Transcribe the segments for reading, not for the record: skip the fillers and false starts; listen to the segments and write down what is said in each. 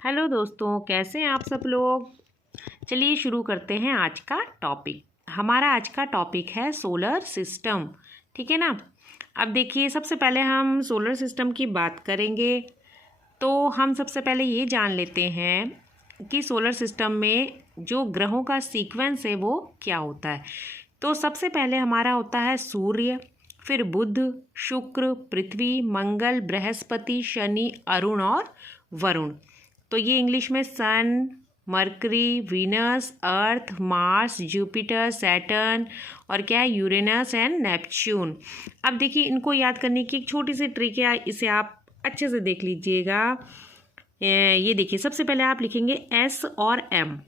Hello दोस्तों, कैसे हैं आप सब लोग। चलिए शुरू करते हैं आज का टॉपिक। हमारा आज का टॉपिक है सोलर सिस्टम। ठीक है ना। अब देखिए, सबसे पहले हम सोलर सिस्टम की बात करेंगे तो हम सबसे पहले ये जान लेते हैं कि सोलर सिस्टम में जो ग्रहों का सीक्वेंस है वो क्या होता है। तो सबसे पहले हमारा होता है सूर्य, फिर बुध, शुक्र, पृथ्वी, मंगल, बृहस्पति, शनि, अरुण और वरुण। तो ये इंग्लिश में सन, मरकरी, वीनस, अर्थ, मार्स, जुपिटर, सैटर्न और क्या है यूरेनस एंड नेपच्यून। अब देखिए, इनको याद करने की एक छोटी सी ट्रिक है, इसे आप अच्छे से देख लीजिएगा। ये देखिए, सबसे पहले आप लिखेंगे एस और एम।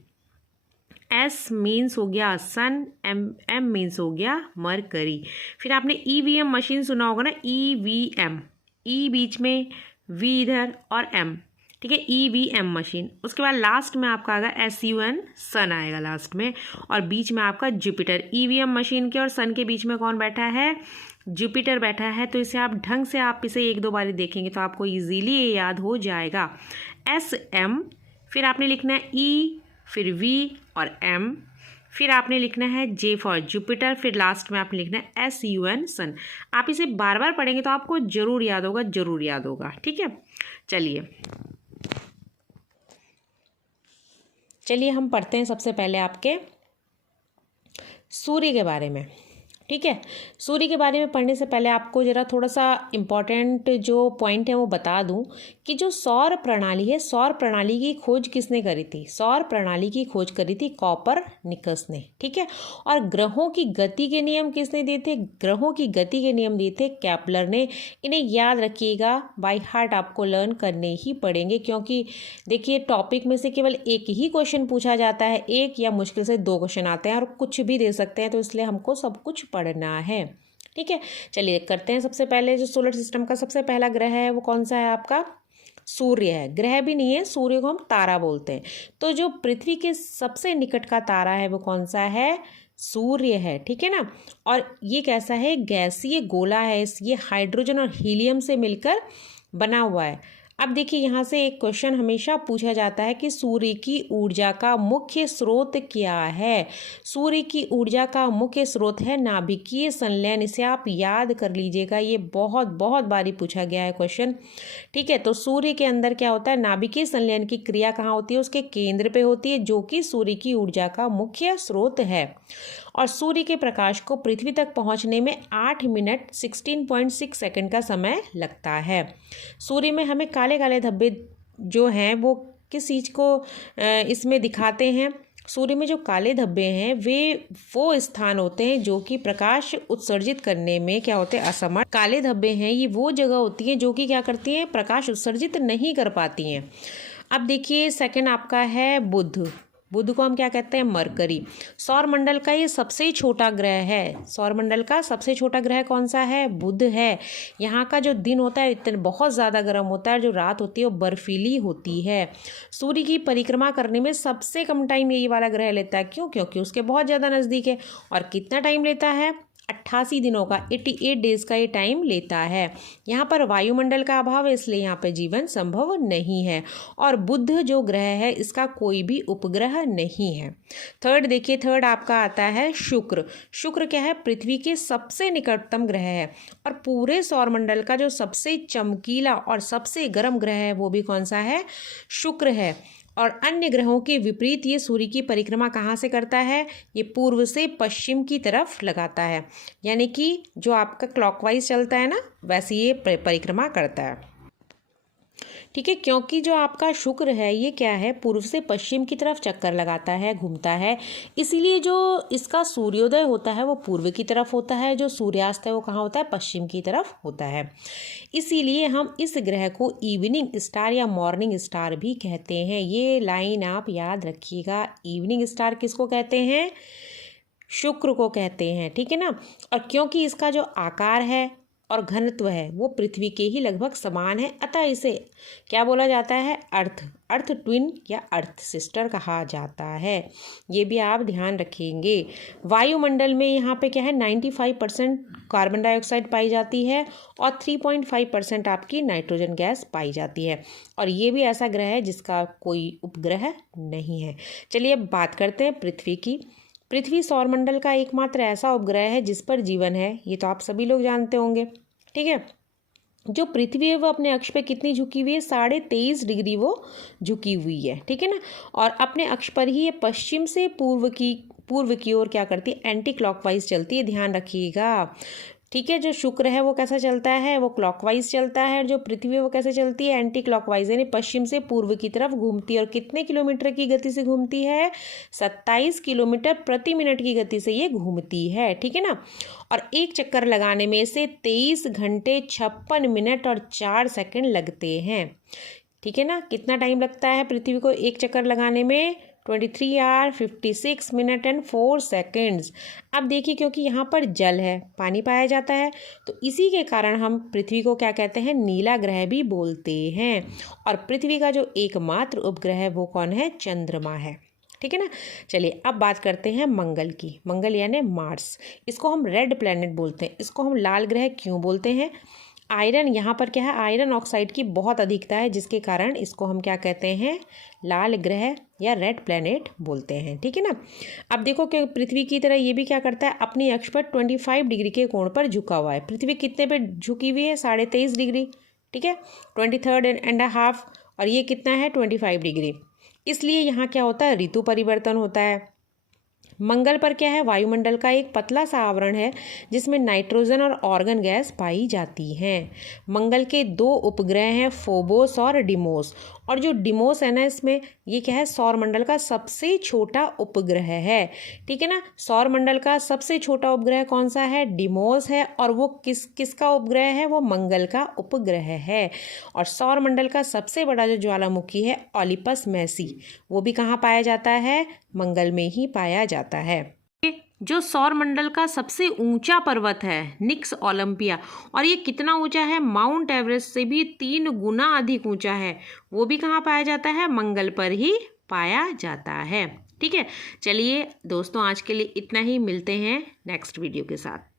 एस मीन्स हो गया सन, एम एम मीन्स हो गया मरकरी। फिर आपने ईवीएम मशीन सुना होगा ना, ईवीएम, ई बीच में, वी इधर और एम। ठीक है, ईवीएम मशीन। उसके बाद लास्ट में आपका आएगा SUN, सन आएगा लास्ट में, और बीच में आपका जुपिटर। ईवीएम मशीन के और सन के बीच में कौन बैठा है? जुपिटर बैठा है। तो इसे आप ढंग से आप इसे एक दो बारी देखेंगे तो आपको इजीली ये याद हो जाएगा। SM, फिर आपने लिखना है E, फिर V और M, फिर आपने लिखना है J फॉर जुपिटर, फिर लास्ट में आपने लिखना है SUN, सन। आप इसे बार बार पढ़ेंगे तो आपको जरूर याद होगा, जरूर याद होगा। ठीक है, चलिए हम पढ़ते हैं सबसे पहले आपके सूर्य के बारे में। ठीक है, सूर्य के बारे में पढ़ने से पहले आपको ज़रा थोड़ा सा इम्पॉर्टेंट जो पॉइंट है वो बता दूं कि जो सौर प्रणाली है, सौर प्रणाली की खोज किसने करी थी? सौर प्रणाली की खोज करी थी कॉपरनिकस ने। ठीक है, और ग्रहों की गति के नियम किसने दिए थे? ग्रहों की गति के नियम दिए थे केपलर ने। इन्हें याद रखिएगा, बाय हार्ट आपको लर्न करने ही पड़ेंगे, क्योंकि देखिए टॉपिक में से केवल एक ही क्वेश्चन पूछा जाता है, एक या मुश्किल से दो क्वेश्चन आते हैं और कुछ भी दे सकते हैं, तो इसलिए हमको सब कुछ पढ़ना है। ठीक है, चलिए करते हैं। सबसे पहले जो सोलर सिस्टम का सबसे पहला ग्रह है वो कौन सा है? आपका सूर्य है। ग्रह भी नहीं है, सूर्य को हम तारा बोलते हैं। तो जो पृथ्वी के सबसे निकट का तारा है वो कौन सा है? सूर्य है। ठीक है ना। और ये कैसा है? गैसीय गोला है। ये हाइड्रोजन और हीलियम से मिलकर बना हुआ है। अब देखिए, यहाँ से एक क्वेश्चन हमेशा पूछा जाता है कि सूर्य की ऊर्जा का मुख्य स्रोत क्या है? सूर्य की ऊर्जा का मुख्य स्रोत है नाभिकीय संलयन। इसे आप याद कर लीजिएगा, ये बहुत बहुत बारी पूछा गया है क्वेश्चन। ठीक है, तो सूर्य के अंदर क्या होता है? नाभिकीय संलयन की क्रिया कहाँ होती है? उसके केंद्र पे होती है, जो कि सूर्य की ऊर्जा का मुख्य स्रोत है। और सूर्य के प्रकाश को पृथ्वी तक पहुंचने में 8 मिनट 16.6 सेकंड का समय लगता है। सूर्य में हमें काले काले धब्बे जो हैं वो किस चीज़ को इसमें दिखाते हैं? सूर्य में जो काले धब्बे हैं वो स्थान होते हैं जो कि प्रकाश उत्सर्जित करने में क्या होते हैं? असमर्थ। काले धब्बे हैं, ये वो जगह होती हैं जो कि क्या करती हैं? प्रकाश उत्सर्जित नहीं कर पाती हैं। अब देखिए, सेकंड आपका है बुध। बुध को हम क्या कहते हैं? मरकरी। सौर मंडल का ये सबसे छोटा ग्रह है। सौर मंडल का सबसे छोटा ग्रह कौन सा है? बुध है। यहाँ का जो दिन होता है इतना बहुत ज़्यादा गर्म होता है, जो रात होती है वो बर्फीली होती है। सूर्य की परिक्रमा करने में सबसे कम टाइम यही वाला ग्रह लेता है। क्यों? क्योंकि उसके बहुत ज़्यादा नज़दीक है। और कितना टाइम लेता है? 88 दिनों का, 88 डेज का ये टाइम लेता है। यहाँ पर वायुमंडल का अभाव है, इसलिए यहाँ पे जीवन संभव नहीं है। और बुध जो ग्रह है इसका कोई भी उपग्रह नहीं है। थर्ड देखिए, थर्ड आपका आता है शुक्र। शुक्र क्या है? पृथ्वी के सबसे निकटतम ग्रह है। और पूरे सौरमंडल का जो सबसे चमकीला और सबसे गर्म ग्रह है वो भी कौन सा है? शुक्र है। और अन्य ग्रहों के विपरीत ये सूर्य की परिक्रमा कहाँ से करता है? ये पूर्व से पश्चिम की तरफ लगाता है, यानी कि जो आपका क्लॉकवाइज चलता है ना, वैसे ये परिक्रमा करता है। ठीक है, क्योंकि जो आपका शुक्र है ये क्या है? पूर्व से पश्चिम की तरफ चक्कर लगाता है, घूमता है, इसीलिए जो इसका सूर्योदय होता है वो पूर्व की तरफ होता है, जो सूर्यास्त है वो कहाँ होता है? पश्चिम की तरफ होता है। इसीलिए हम इस ग्रह को इवनिंग स्टार या मॉर्निंग स्टार भी कहते हैं। ये लाइन आप याद रखिएगा। इवनिंग स्टार किसको कहते हैं? शुक्र को कहते हैं। ठीक है ना। और क्योंकि इसका जो आकार है और घनत्व है वो पृथ्वी के ही लगभग समान है, अतः इसे क्या बोला जाता है, अर्थ ट्विन या अर्थ सिस्टर कहा जाता है। ये भी आप ध्यान रखेंगे। वायुमंडल में यहाँ पे क्या है, 95% कार्बन डाइऑक्साइड पाई जाती है और 3.5% आपकी नाइट्रोजन गैस पाई जाती है। और ये भी ऐसा ग्रह है जिसका कोई उपग्रह नहीं है। चलिए अब बात करते हैं पृथ्वी की। पृथ्वी सौरमंडल का एकमात्र ऐसा उपग्रह है जिस पर जीवन है, ये तो आप सभी लोग जानते होंगे। ठीक है, जो पृथ्वी है वो अपने अक्ष पे कितनी झुकी हुई है, 23.5 डिग्री वो झुकी हुई है। ठीक है ना, और अपने अक्ष पर ही ये पश्चिम से पूर्व की ओर क्या करती है, एंटी क्लॉकवाइज चलती है, ध्यान रखिएगा। ठीक है, जो शुक्र है वो कैसा चलता है, वो क्लॉकवाइज चलता है, और जो पृथ्वी है वो कैसे चलती है, एंटी क्लॉकवाइज, यानी पश्चिम से पूर्व की तरफ घूमती है। और कितने किलोमीटर की गति से घूमती है, 27 किलोमीटर प्रति मिनट की गति से ये घूमती है। ठीक है ना, और एक चक्कर लगाने में इसे 23 घंटे 56 मिनट और 4 सेकंड लगते हैं। ठीक है ना, कितना टाइम लगता है पृथ्वी को एक चक्कर लगाने में, 23 आवर 56 मिनट एंड 4 सेकेंड्स। अब देखिए, क्योंकि यहाँ पर जल है, पानी पाया जाता है, तो इसी के कारण हम पृथ्वी को क्या कहते हैं, नीला ग्रह भी बोलते हैं। और पृथ्वी का जो एकमात्र उपग्रह है वो कौन है, चंद्रमा है। ठीक है ना, चलिए अब बात करते हैं मंगल की। मंगल यानी मार्स, इसको हम रेड प्लैनेट बोलते हैं। इसको हम लाल ग्रह क्यों बोलते हैं, आयरन यहाँ पर क्या है, आयरन ऑक्साइड की बहुत अधिकता है, जिसके कारण इसको हम क्या कहते हैं, लाल ग्रह या रेड प्लैनेट बोलते हैं। ठीक है ना, अब देखो कि पृथ्वी की तरह ये भी क्या करता है, अपनी अक्ष पर 25 डिग्री के कोण पर झुका हुआ है। पृथ्वी कितने पे झुकी हुई है, 23.5 डिग्री। ठीक है, 23.5, और ये कितना है, 25 डिग्री। इसलिए यहाँ क्या होता है, ऋतु परिवर्तन होता है। मंगल पर क्या है, वायुमंडल का एक पतला सा आवरण है जिसमें नाइट्रोजन और ऑर्गन गैस पाई जाती हैं। मंगल के 2 उपग्रह हैं, फोबोस और डिमोस। और जो डिमोस है ना, इसमें ये क्या है, सौरमंडल का सबसे छोटा उपग्रह है। ठीक है ना, सौरमंडल का सबसे छोटा उपग्रह कौन सा है, डिमोस है। और वो किसका उपग्रह है, वो मंगल का उपग्रह है। और सौरमंडल का सबसे बड़ा जो ज्वालामुखी है, ओलिपस मैसी, वो भी कहाँ पाया जाता है, मंगल में ही पाया जाता है। जो सौरमंडल का सबसे ऊंचा पर्वत है, निक्स ओलंपिया, और ये कितना ऊंचा है, माउंट एवरेस्ट से भी 3 गुना अधिक ऊंचा है। वो भी कहाँ पाया जाता है, मंगल पर ही पाया जाता है। ठीक है, चलिए दोस्तों, आज के लिए इतना ही, मिलते हैं नेक्स्ट वीडियो के साथ।